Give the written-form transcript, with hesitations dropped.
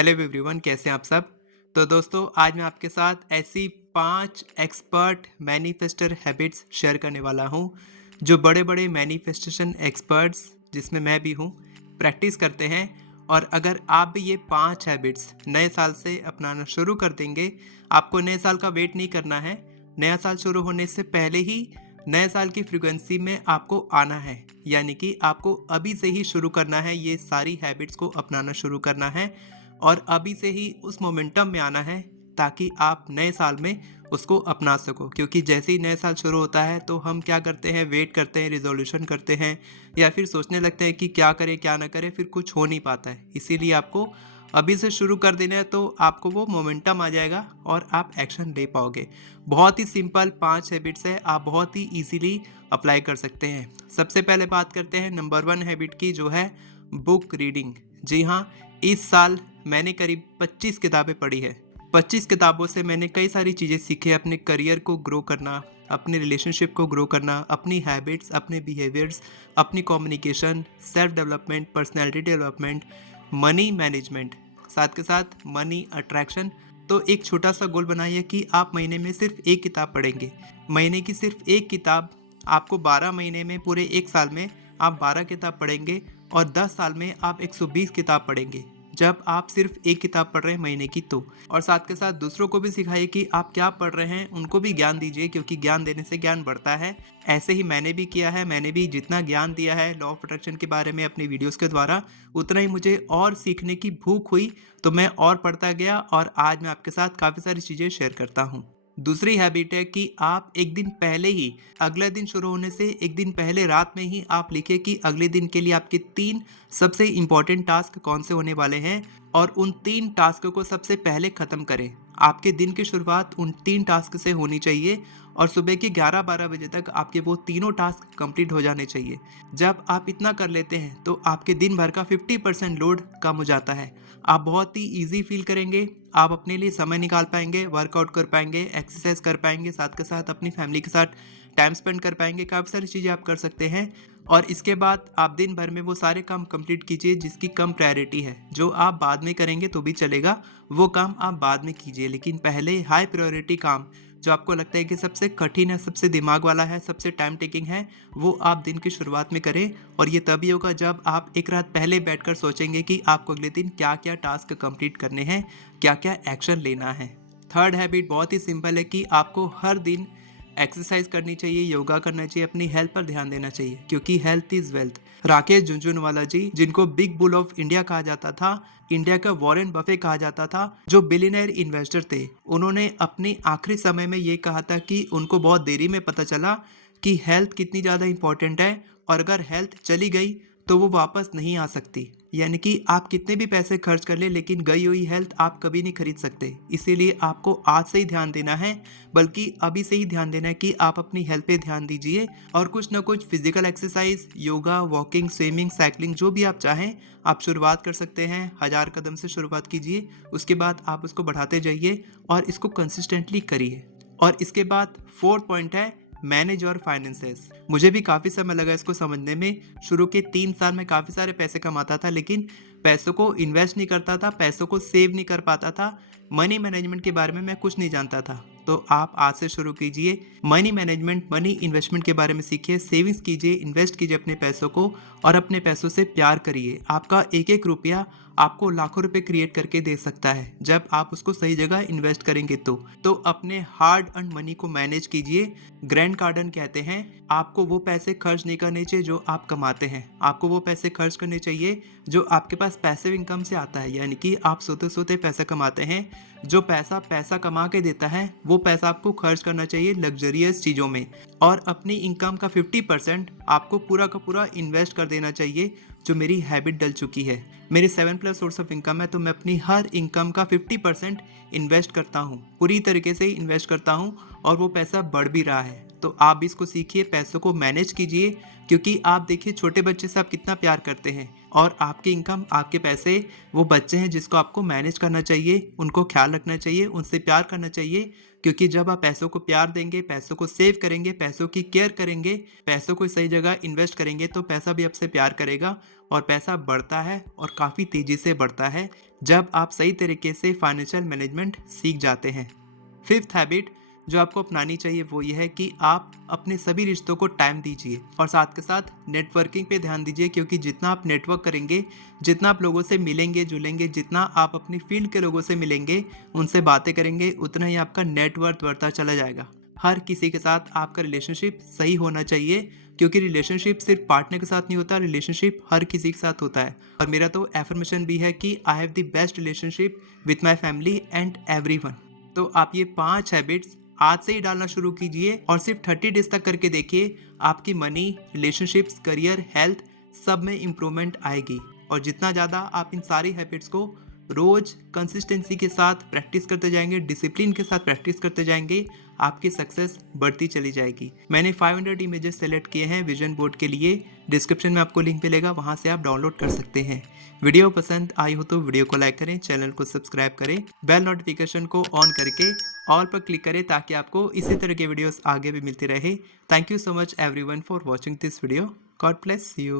Hello everyone, कैसे हैं आप सब। तो दोस्तों, आज मैं आपके साथ ऐसी 5 एक्सपर्ट मैनिफेस्टर हैबिट्स शेयर करने वाला हूं जो बड़े बड़े मैनिफेस्टेशन एक्सपर्ट्स, जिसमें मैं भी हूं, प्रैक्टिस करते हैं। और अगर आप भी ये 5 हैबिट्स नए साल से अपनाना शुरू कर देंगे, आपको नए साल का वेट नहीं करना है। नया साल शुरू होने से पहले ही नए साल की फ्रीक्वेंसी में आपको आना है, यानी कि आपको अभी से ही शुरू करना है, ये सारी हैबिट्स को अपनाना शुरू करना है और अभी से ही उस मोमेंटम में आना है, ताकि आप नए साल में उसको अपना सको। क्योंकि जैसे ही नया साल शुरू होता है तो हम क्या करते हैं, वेट करते हैं, रिजोल्यूशन करते हैं या फिर सोचने लगते हैं कि क्या करें क्या ना करें, फिर कुछ हो नहीं पाता है। इसीलिए आपको अभी से शुरू कर देना है, तो आपको वो मोमेंटम आ जाएगा और आप एक्शन ले पाओगे। बहुत ही सिंपल 5 हैबिट्स है, आप बहुत ही ईजिली अप्लाई कर सकते हैं। सबसे पहले बात करते हैं नंबर 1 हैबिट की, जो है बुक रीडिंग। जी हाँ, इस साल मैंने करीब 25 किताबें पढ़ी है। 25 किताबों से मैंने कई सारी चीज़ें सीखी, अपने करियर को ग्रो करना, अपने रिलेशनशिप को ग्रो करना, अपनी हैबिट्स, अपने बिहेवियर्स, अपनी communication, self development, personality development, money management, साथ के साथ मनी अट्रैक्शन। तो एक छोटा सा गोल बनाइए कि आप महीने में सिर्फ एक किताब पढ़ेंगे। महीने की सिर्फ एक किताब, आपको 12 महीने में, पूरे एक साल में आप 12 किताब पढ़ेंगे और 10 साल में आप 120 किताब पढ़ेंगे, जब आप सिर्फ एक किताब पढ़ रहे हैं महीने की तो। और साथ के साथ दूसरों को भी सिखाइए कि आप क्या पढ़ रहे हैं, उनको भी ज्ञान दीजिए, क्योंकि ज्ञान देने से ज्ञान बढ़ता है। ऐसे ही मैंने भी किया है, मैंने भी जितना ज्ञान दिया है लॉ ऑफ अट्रैक्शन के बारे में अपनी वीडियोस के द्वारा, उतना ही मुझे और सीखने की भूख हुई, तो मैं और पढ़ता गया और आज मैं आपके साथ काफ़ी सारी चीज़ें शेयर करता हूँ। दूसरी हैबिट है कि आप एक दिन पहले ही, अगले दिन शुरू होने से एक दिन पहले रात में ही आप लिखें कि अगले दिन के लिए आपके 3 सबसे इम्पोर्टेंट टास्क कौन से होने वाले हैं और उन 3 टास्क को सबसे पहले ख़त्म करें। आपके दिन की शुरुआत उन 3 टास्क से होनी चाहिए और सुबह के 11-12 बजे तक आपके वो तीनों टास्क कंप्लीट हो जाने चाहिए। जब आप इतना कर लेते हैं तो आपके दिन भर का 50% लोड कम हो जाता है। आप बहुत ही ईज़ी फील करेंगे, आप अपने लिए समय निकाल पाएंगे, वर्कआउट कर पाएंगे, एक्सरसाइज कर पाएंगे, साथ के साथ अपनी फैमिली के साथ टाइम स्पेंड कर पाएंगे। काफ़ी सारी चीज़ें आप कर सकते हैं। और इसके बाद आप दिन भर में वो सारे काम कंप्लीट कीजिए जिसकी कम प्रायोरिटी है। जो आप बाद में करेंगे तो भी चलेगा, वो काम आप बाद में कीजिए, लेकिन पहले हाई प्रायोरिटी काम, जो आपको लगता है कि सबसे कठिन है, सबसे दिमाग वाला है, सबसे टाइम टेकिंग है, वो आप दिन की शुरुआत में करें। और ये तभी होगा जब आप एक रात पहले बैठकर सोचेंगे कि आपको अगले दिन क्या क्या टास्क कंप्लीट करने हैं, क्या क्या एक्शन लेना है। थर्ड हैबिट बहुत ही सिंपल है कि आपको हर दिन एक्सरसाइज करनी चाहिए, योगा करना चाहिए, अपनी हेल्थ पर ध्यान देना चाहिए, क्योंकि health is wealth. Rakesh Jhunjhunwala ji, जिनको बिग बुल ऑफ इंडिया कहा जाता था, इंडिया का वॉरेन बफे कहा जाता था, जो बिलियनर इन्वेस्टर थे, उन्होंने अपने आखिरी समय में ये कहा था कि उनको बहुत देरी में पता चला कि हेल्थ कितनी ज़्यादा इंपॉर्टेंट है और अगर हेल्थ चली गई तो वो वापस नहीं आ सकती। यानी कि आप कितने भी पैसे खर्च कर ले, लेकिन गई हुई हेल्थ आप कभी नहीं खरीद सकते। इसीलिए आपको आज से ही ध्यान देना है, बल्कि अभी से ही ध्यान देना है कि आप अपनी हेल्थ पे ध्यान दीजिए और कुछ ना कुछ physical exercise, yoga, walking, swimming, cycling, जो भी आप चाहें आप शुरुआत कर सकते हैं। 1000 कदम से शुरुआत कीजिए, उसके बाद आप उसको बढ़ाते जाइए और इसको कंसिस्टेंटली करिए। और इसके बाद फोर्थ पॉइंट है मैनेज योर फाइनेंसेस। मुझे भी काफ़ी समय लगा इसको समझने में। शुरू के 3 साल में काफ़ी सारे पैसे कमाता था, लेकिन पैसों को इन्वेस्ट नहीं करता था, पैसों को सेव नहीं कर पाता था। मनी मैनेजमेंट के बारे में मैं कुछ नहीं जानता था। तो आप आज से शुरू कीजिए, मनी मैनेजमेंट, मनी इन्वेस्टमेंट के बारे में सीखिए, सेविंग्स कीजिए, इन्वेस्ट कीजिए अपने पैसों को और अपने पैसों से प्यार करिए। आपका एक एक रुपया आपको लाखों रुपए क्रिएट करके दे सकता है, जब आप उसको सही जगह इन्वेस्ट करेंगे तो अपने हार्ड अर्न मनी को मैनेज कीजिए। ग्रैंड कार्डन कहते हैं, आपको वो पैसे खर्च नहीं करने चाहिए जो आप कमाते हैं, आपको वो पैसे खर्च करने चाहिए जो आपके पास पैसिव इनकम से आता है, यानी कि आप सोते सोते पैसा कमाते हैं। जो पैसा पैसा कमा के देता है वो पैसा आपको खर्च करना चाहिए लग्जरियस चीज़ों में, और अपनी इनकम का 50% आपको पूरा का पूरा इन्वेस्ट कर देना चाहिए, जो मेरी हैबिट डल चुकी है। मेरी 7+ सोर्स ऑफ इनकम है, तो मैं अपनी हर इनकम का 50% इन्वेस्ट करता हूँ, पूरी तरीके से इन्वेस्ट करता हूँ और वो पैसा बढ़ भी रहा है। तो आप भी इसको सीखिए, पैसों को मैनेज कीजिए, क्योंकि आप देखिए छोटे बच्चे से आप कितना प्यार करते हैं, और आपकी इनकम, आपके पैसे वो बच्चे हैं जिसको आपको मैनेज करना चाहिए, उनको ख्याल रखना चाहिए, उनसे प्यार करना चाहिए। क्योंकि जब आप पैसों को प्यार देंगे, पैसों को सेव करेंगे, पैसों की केयर करेंगे, पैसों को सही जगह इन्वेस्ट करेंगे, तो पैसा भी आपसे प्यार करेगा और पैसा बढ़ता है और काफ़ी तेज़ी से बढ़ता है जब आप सही तरीके से फाइनेंशियल मैनेजमेंट सीख जाते हैं। फिफ्थ हैबिट जो आपको अपनानी चाहिए वो ये है कि आप अपने सभी रिश्तों को टाइम दीजिए और साथ के साथ नेटवर्किंग पे ध्यान दीजिए। क्योंकि जितना आप नेटवर्क करेंगे, जितना आप लोगों से मिलेंगे जुलेंगे, जितना आप अपनी फील्ड के लोगों से मिलेंगे, उनसे बातें करेंगे, उतना ही आपका नेटवर्थ बढ़ता चला जाएगा। हर किसी के साथ आपका रिलेशनशिप सही होना चाहिए, क्योंकि रिलेशनशिप सिर्फ पार्टनर के साथ नहीं होता, रिलेशनशिप हर किसी के साथ होता है। और मेरा तो एफर्मेशन भी है कि I have the best relationship with my family and everyone. तो आप ये 5 हैबिट्स आज से ही डालना शुरू कीजिए और सिर्फ 30 डेज तक करके देखिए, आपकी मनी, रिलेशनशिप्स, करियर, हेल्थ सब में इम्प्रूवमेंट आएगी। और जितना ज़्यादा आप इन सारी हैबिट्स को रोज कंसिस्टेंसी के साथ प्रैक्टिस करते जाएंगे, डिसिप्लिन के साथ प्रैक्टिस करते जाएंगे, आपकी सक्सेस बढ़ती चली जाएगी। मैंने 500 इमेजेस सेलेक्ट किए हैं विजन बोर्ड के लिए, डिस्क्रिप्शन में आपको लिंक मिलेगा, वहां से आप डाउनलोड कर सकते हैं। वीडियो पसंद आई हो तो वीडियो को लाइक करें, चैनल को सब्सक्राइब करें, बेल नोटिफिकेशन को ऑन करके ऑल पर क्लिक करें ताकि आपको इसी तरह के वीडियोस आगे भी मिलती रहे। Thank you so much everyone for watching this video. God bless you.